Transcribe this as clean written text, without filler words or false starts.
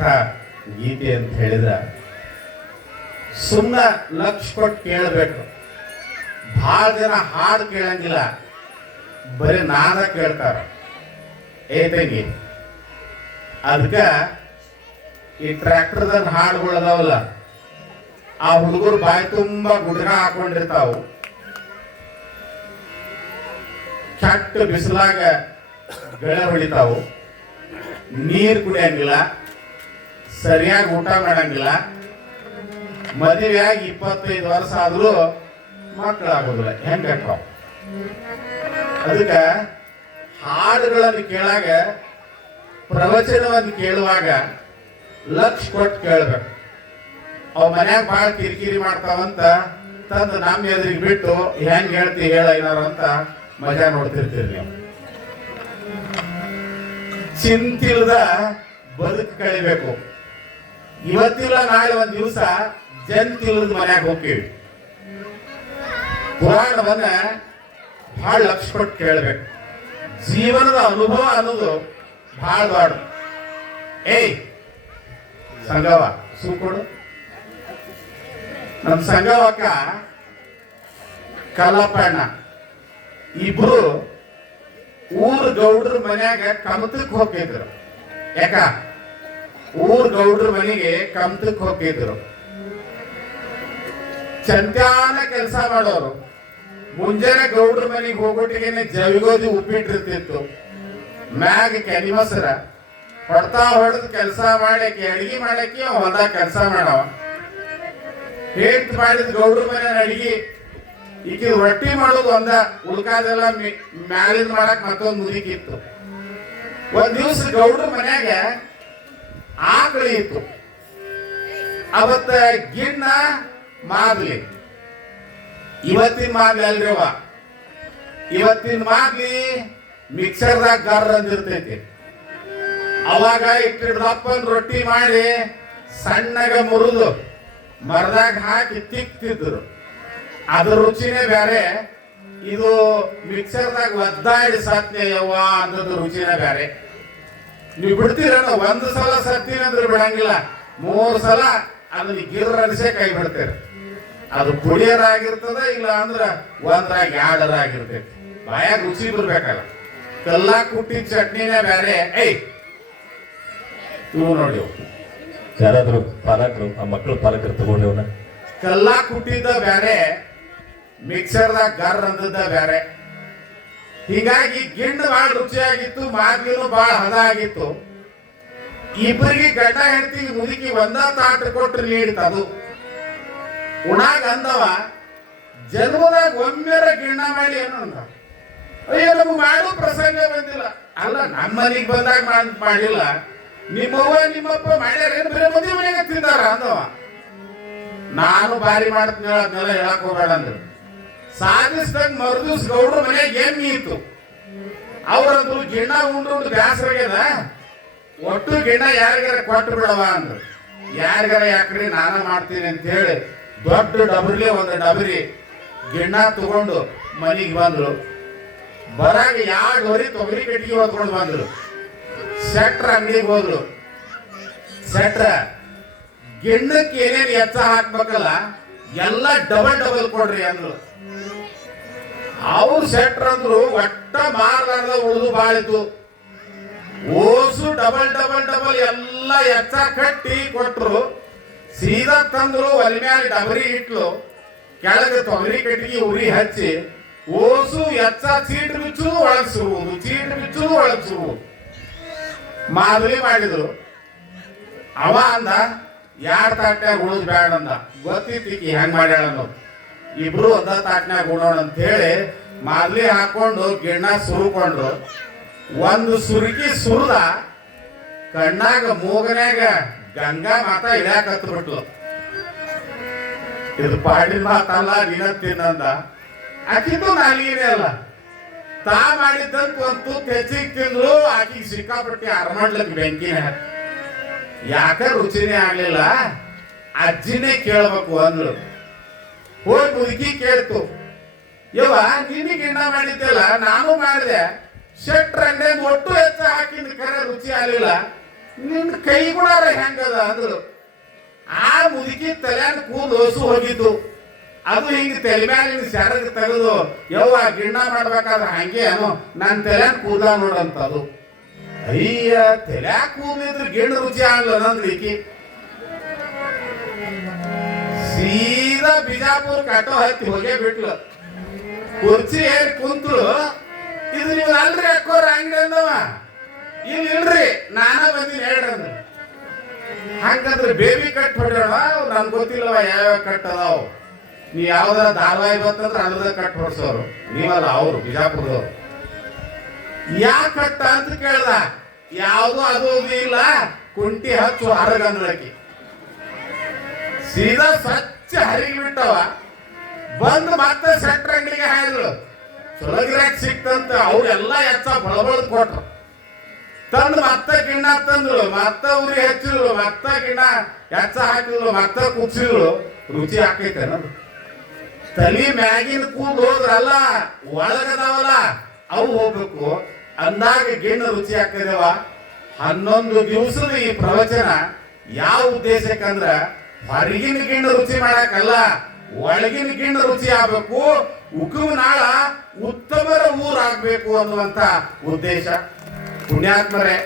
ಬರೆದಂಥ ಗೀತೆ ಅಂತ ಹೇಳಿದ್ರೆ ಸುಮ್ಮನೆ ಲಕ್ಷ ಕೊಟ್ಟು ಕೇಳಬೇಕು. ಭಾಳ ಜನ ಹಾಡು ಕೇಳಂಗಿಲ್ಲ, ಬರೀ ನಾದ ಕೇಳ್ತಾರ. ತಂಗಿ, ಅದಕ್ಕೆ ಈ ಟ್ರ್ಯಾಕ್ಟರ್ದಾಗ ಹಾಡುಗಳು ಅದಾವಲ್ಲ, ಆ ಹುಡುಗರು ಬಾಯಿ ತುಂಬ ಗುಡ್ಗ ಹಾಕೊಂಡಿರ್ತಾವು. ಕೆಟ್ಟ ಬಿಸಿಲಾಗ ಗೆಳೆ ಹೊಡಿತಾವು, ನೀರು ಕುಡಿಯಂಗಿಲ್ಲ, ಸರಿಯಾಗಿ ಊಟ ಮಾಡಂಗಿಲ್ಲ. ಮದುವೆಯಾಗಿ 25 ವರ್ಷ ಆದ್ರೂ ಮಕ್ಕಳಾಗೋದಿಲ್ಲ. ಹೆಂಗಾವ? ಅದಕ್ಕೆ ಹಾಡುಗಳನ್ನು ಕೇಳಾಗ, ಪ್ರವಚನವನ್ನು ಕೇಳುವಾಗ ಲಕ್ಷ ಕೊಟ್ಟು ಕೇಳ್ಬೇಕು. ಅವ್ ಮನ್ಯಾಗ ಭಾಳ ಕಿರಿಕಿರಿ ಮಾಡ್ತಾವಂತ ತಂದು ನಮ್ಮ ಎದುರಿಗೆ ಬಿಟ್ಟು ಹೆಂಗ್ ಹೇಳ್ತಿ ಹೇಳ ಏನಾರು ಅಂತ ಮಜಾ ನೋಡ್ತಿರ್ತೀರಿ ನೀವು. ಚಿಂತಿಲ್ದ ಬದುಕು ಕಳಿಬೇಕು. ಇವತ್ತಿಲ್ಲ ನಾಳೆ ಒಂದ್ ದಿವಸ ಜಂತಿಲ್ದ ಮನ್ಯಾಗ ಹೋಗ್ತೀವಿ. ಪುರಾಣವನ್ನ ಬಹಳ ಲಕ್ಷ ಕೊಟ್ಟು ಕೇಳ್ಬೇಕು. ಜೀವನದ ಅನುಭವ ಅನ್ನೋದು ಬಹಳ ದೊಡ್ಡ. ಸಂಗವ ಸುಕೊಡು. ನಮ್ಮ ಸಂಗವಕ್ಕ ಕಲ್ಲಪ್ಪಣ್ಣ ಇಬ್ರು ಊರ್ ಗೌಡ್ರ ಮನ್ಯಾಗ ಕಮತಕ್ಕೆ ಹೋಗಿದ್ರು. ಯಾಕ? ಊರ್ ಗೌಡ್ರ ಮನೆಗೆ ಕಮತಕ್ಕೆ ಹೋಗಿದ್ರು. ಚಂದ್ಯಾನ ಕೆಲಸ ಮಾಡೋರು. ಮುಂಜಾನೆ ಗೌಡ್ರ ಮನೆಗೆ ಹೋಗೋಟಿಗೆ ಜವಿಗೋದಿ ಉಪ್ಪಿಟ್ಟಿರ್ತಿತ್ತು, ಮ್ಯಾಗ ಕೆನಿ ಮೊಸರ ಹೊಡ್ತಾ ಹೊಡೆದು ಕೆಲಸ ಮಾಡಕ್ಕೆ, ಅಡಿಗೆ ಮಾಡಕ್ಕೆ ಹೊಲ್ದಾಗ ಕೆಲಸ ಮಾಡವ. ಹೇಟ್ ಮಾಡಿದ ಗೌಡ್ರ ಮನೆ ಅಡಿಗೆ ಈಗ ರೊಟ್ಟಿ ಮಾಡೋದು ಒಂದ, ಉಳ್ಕಾದೆಲ್ಲ ಮ್ಯಾಲಿನ ಮಾಡಕ್ ಮತ್ತೊಂದು ಮುದುಕಿತ್ತು. ಒಂದ್ ದಿವ್ಸ ಗೌಡ್ರ ಮನ್ಯಾಗ ಆಕಳಿ ಇತ್ತು. ಅವತ್ತ ಗಿಣ್ಣ ಮಾದ್ಲಿ, ಇವತ್ತಿನ ಮಾದ್ಲಿ ಅಲ್ರಿವ, ಇವತ್ತಿನ ಮಾದ್ಲಿ ಮಿಕ್ಸರ್ದಾಗ ಗರ್ ಅಂದಿರ್ತೈತಿ. ಅವಾಗ ಇಟ್ಟಿಡ್ದಪ್ಪನ್ ರೊಟ್ಟಿ ಮಾಡಿ ಸಣ್ಣಗ ಮುರಿದು ಮರದಾಗ ಹಾಕಿ ತಿಕ್ತಿದ್ರು. ಅದ್ರ ರುಚಿನೇ ಬೇರೆ. ಇದು ಮಿಕ್ಸರ್ದಾಗ ಒದ್ದಾಡಿ ಸತ್ನೆ ಯವ್ವ ಅನ್ನೋದು ರುಚಿನೇ ಬೇರೆ. ನೀವು ಬಿಡ್ತೀರ, ಒಂದು ಸಲ ಸತ್ತೀನಿ ಅಂದ್ರೆ ಬಿಡಂಗಿಲ್ಲ, 3 ಸಲ ಅದನ್ನ ಗಿರ್ ಅನಿಸೇ ಕೈ ಬಿಡ್ತೀರ. ಅದು ಪುಡಿಯರಾಗಿರ್ತದ, ಇಲ್ಲ ಅಂದ್ರ ಒಂದ್ರಾಗ 2 ಬಾಯಾಗ ರುಚಿ ಬರ್ಬೇಕಲ್ಲ. ಕಲ್ಲ ಕುಟ್ಟಿದ ಚಟ್ನಿನೇ ಬೇರೆ. ಇವು ನೋಡಿ, ಯಾರಾದ್ರು ಪಾಲಕರು ಆ ಮಕ್ಕಳು ಪಾಲಕರು ತಗೊಂಡಿವನ ಕಲ್ಲ ಕುಟ್ಟಿದ್ದ ಬೇರೆ, ಮಿಕ್ಸರ್ದಾಗ ಗರ್ ಅಂದದ್ದ ಬೇರೆ. ಹೀಗಾಗಿ ಗಿಂಡ್ ಬಹಳ ರುಚಿಯಾಗಿತ್ತು, ಮಾದ್ಲಿನೂ ಬಹಳ ಹದ ಆಗಿತ್ತು. ಇಬ್ಬರಿಗೆ ಗಡ್ಡ ಹೆಂಡತಿಗೆ ಮುದುಕಿ ಒಂದ ತಾಟ ಕೊಟ್ಟು ನೀಡಿತದು. ಉಣಾಗ ಅಂದವ, ಜನ್ಮದಾಗ ಒಮ್ಮೆರ ಗಿಣ್ಣ ಮಾಡಿ ಏನು ಅಂದ. ಅಯ್ಯೋ, ನಮ್ಗೆ ಮಾಡೋ ಪ್ರಸಂಗ ಬಂದಿಲ್ಲ. ಅಲ್ಲ, ನಮ್ಮ ಮನೆಗೆ ಬಂದಾಗ ಮಾಡಿಲ್ಲ, ನಿಮ್ಮವ್ವ ನಿಮ್ಮಪ್ಪ ಮಾಡ್ಯಾರೇನು ಬೇರೆ ಮದುವೆ ಮನೆಗೆ ತಿಂದಾರ ಅಂದವ. ನಾನು ಬಾರಿ ಮಾಡ್ತೀನಿ ಅದನ್ನೆಲ್ಲ ಹೇಳಕ್ ಹೋಗಬೇಡ ಅಂದ್ರು. ಸಾಧಿಸ್ದಾಗ ಮರುದಿವ್ಸ ಗೌಡ್ರ ಮನೆಯಾಗ ಎಮ್ಮಿ ಇತ್ತು. ಅವ್ರಂದ್ರು ಗಿಣ್ಣ ಉಂಡು ಬ್ಯಾಸರಾಗ್ಯದ, ಒಟ್ಟು ಗಿಣ್ಣ ಯಾರಿಗಾರ ಕೊಟ್ಟು ಬಿಡವ ಅಂದ್ರು. ಯಾರಿಗಾರ ಯಾಕ್ರಿ ನಾನ ಮಾಡ್ತೀನಿ ಅಂತ ಹೇಳಿ ದೊಡ್ಡ ಡಬರ್ಲಿ ಒಂದು ಡಬರಿ ಗಿಣ್ಣ ತಗೊಂಡು ಮನೆಗೆ ಬಂದ್ರು. ಬರಾಗ 2 ಹೊರಿ ತೊಗರಿ ಕಟ್ಟಿಗೆ ಹೊತ್ಕೊಂಡು ಬಂದ್ರು. ಶೆಟ್ರ ಅಂಗಡಿಗೆ ಹೋದ್ರು. ಶೆಟ್ರ, ಗಿಣ್ಣಕ್ಕೆ ಏನೇನು ಎಚ್ಚ ಹಾಕ್ಬೇಕಲ್ಲ ಎಲ್ಲ ಡಬಲ್ ಕೊಡ್ರಿ ಅಂದ್ರು. ಅವ್ರು ಶೆಟ್ರ ಅಂದ್ರು, ಒಟ್ಟ ಮಾರ್ಲಾರ್ದ ಉಳಿದು ಬಾಳಿತು. ಓಸು ಡಬಲ್ ಎಲ್ಲ ಎಚ್ಚ ಕಟ್ಟಿ ಕೊಟ್ರು. ಸೀದಾ ತಂದ್ರು, ಒಲಿ ಮ್ಯಾಲ ಡಬರಿ ಇಟ್ಲು, ಕೆಳಗೆ ತೊಗರಿ ಕಟ್ಟಿಗೆ ಉರಿ ಹಚ್ಚಿ ಓಸು ಎಚ್ಚ ಚೀಟ್ ಬಿಚ್ಚುದು ಒಳಗ್ ಸುರುವುದು, ಚೀಟ್ ಬಿಚ್ಚುದು ಒಳಗ್ ಸುರುವುದು. ಮಾದಲಿ ಮಾಡಿದ್ರು. ಅವ ಅಂದ, 2 ತಾಟ್ನ್ಯಾಗ ಉಳಿದ್ ಬ್ಯಾಡ ಅಂದ. ಗೊತ್ತಿತ್ತೀಕಿ ಹೆಂಗ್ ಮಾಡ್ಯಾಳ ಅನ್ನೋದು. ಇಬ್ರು ಒಂದ ತಾಟ್ನ್ಯಾಗ ಉಣೋಣ ಅಂತ ಹೇಳಿ ಮಾದಲಿ ಹಾಕೊಂಡು ಗಿಣ್ಣ ಸುರುಕೊಂಡ್ರು. ಒಂದು ಸುರುಕಿ ಸುರಿದ, ಕಣ್ಣಾಗ ಮೂಗನ್ಯಾಗ ಗಂಗಾ ಮಾತಾ ಇಳ್ಯಾಕತ್ ಬಿಟ್ಲು. ಇದು ಪಾಡಿನ ಮಾತಲ್ಲ, ನೀನ ತಿನ್ನಂದ. ಆಕಿದು ನಾಲಿಗೆನೇ ಅಲ್ಲ, ತಾ ಮಾಡಿದ್ದಂತ ಒಂದು ತೆಚ್ಚಿಗೆ ತಿಂದ್ರು. ಆಕಿಗೆ ಸಿಕ್ಕಾಪಟ್ಟಿ ಅರಮಡ್ಲಕ್ಕೆ ಬೆಂಕಿನ ಹಾಕಿ. ಯಾಕ ರುಚಿನೇ ಆಗ್ಲಿಲ್ಲ, ಅಜ್ಜಿನೇ ಕೇಳ್ಬೇಕು ಅಂದ್ರು. ಹೋಗಿ ಮುದುಕಿ ಕೇಳ್ತು, ಯವ್ವ ನಿನಗೆ ಗಿಣ್ಣ ಮಾಡಿದ್ದೆಲ್ಲ ನಾನು ಮಾಡಿದೆ, ಶೆಟ್ರ ಅಂಗಡಿ ಒಟ್ಟು ಹೆಚ್ಚು ಹಾಕಿದ ಕರೆ ರುಚಿ ಆಗಲಿಲ್ಲ, ನಿನ್ನ ಕೈ ಗುಣಾರ ಹೆಂಗದ ಅಂದ್ರು. ಆ ಮುದುಕಿ ತಲೆಯಾಗ ಕೂದಲು ಹೊಸು ಹೋಗಿದ್ದು, ಅದು ಹಿಂಗೆ ತಲೆ ಮ್ಯಾಲಿನ ಸೆರಗ ತೆಗೆದು ಯವ್ವ ಗಿಣ್ಣ ಮಾಡ್ಬೇಕಾದ್ರೆ ಹಂಗೆ ಏನೋ ನನ್ನ ತಲೆಯಾಗ ಕೂದಲ ನೋಡಂತದು. ಅಯ್ಯ ತಲೆಯಾಗ ಕೂದಲಿದ್ರೆ ಗಿಣ್ಣು ರುಚಿ ಆಗಲ್ಲ ನಂದ್ಲಿಕ್ಕಿ. ಸೀದಾ ಬಿಜಾಪುರ ಕಟ್ಟೋ ಹತ್ತಿ ಹೋಗೇ ಬಿಟ್ಲು. ಕುರ್ಚಿ ಏರಿ ಕುಂತಳು. ಇದು ನೀವು ಅಲ್ರಿ ಅಕ್ಕೋರ ಅಂಗಡಿ ಅಂದವ. ಇಲ್ರಿ ನಾನ ಬಂದಿನಿ ಹೇಳ್ರಿ ಅಂದ್ರ. ಹಂಗಂದ್ರೆ ಬೇಬಿ ಕಟ್ ಹೊಡ್ಯಾವ, ನನ್ಗೆ ಗೊತ್ತಿಲ್ಲವ ಯಾವ್ಯಾವ ಕಟ್ ಅದಾವ. ನೀ ಯಾವ್ದಾರ ಧಾರಾವಾಹಿ ಬಂತಂದ್ರೆ ಅದ್ರದ ಕಟ್ ಹೊಡ್ಸೋರು ನೀವಲ್ಲ, ಅವರು ಬಿಜಾಪುರದವ್ರು. ಯಾ ಕಟ್ಟ ಅಂತ ಕೇಳ್ದ. ಯಾವುದು ಅದು ಇಲ್ಲ, ಕುಂಟಿ ಹಚ್ಚು ಹರಗಂದ್ಳಕಿ. ಸೀದಾ ಸ್ವಚ್ಛ ಹರಿಗಿ ಬಿಟ್ಟವ. ಬಂದು ಮತ್ತೆ ಸೆಟ್ರ್ ಅಂಗಡಿಗೆ ಹಾಯ್ದಳು. ಚಲೋ ಗಿರಾಕ್ ಸಿಕ್ತಂತ ಅವ್ರೆಲ್ಲ ಎಚ್ಚ ಬಳಬಳದ್ ಕೊಟ್ರು. ತಂದು ಮತ್ತೆ ಗಿಣ್ಣ ತಂದ್ರು, ಮತ್ತೆ ಉರಿ ಹೆಚ್ಚಿದ್ರು, ಮತ್ತೆ ಗಿಣ್ಣ ಎಚ್ಚ ಹಾಕಿದ್ರು, ಮತ್ತೆ ಕುದಿಸಿದ್ರು. ರುಚಿ ಹಾಕೈತೆ ಅನ್ನೋದು. ತಲಿ ಮ್ಯಾಗಿನ ಕೂದ್ ಹೋದ್ರಲ್ಲ, ಒಳಗದಾವಲ್ಲ ಅವು ಹೋಗ್ಬೇಕು ಅಂದಾಗ ಗಿಣ್ಣು ರುಚಿ ಹಾಕಿದೇವ. 11 ದಿವಸದ ಈ ಪ್ರವಚನ ಯಾವ ಉದ್ದೇಶಕ್ಕಂದ್ರ ಹೊರಗಿನ ಗಿಣ್ಣು ರುಚಿ ಮಾಡಕ್ಕಲ್ಲ, ಒಳಗಿನ ಗಿಣ್ಣು ರುಚಿ ಆಗ್ಬೇಕು, ಉಕ್ಕುಮನಾಳ ಉತ್ತಮರ ಊರಾಗಬೇಕು ಅನ್ನುವಂತ ಉದ್ದೇಶ. ಪುಣ್ಯಾತ್ಮರೇ,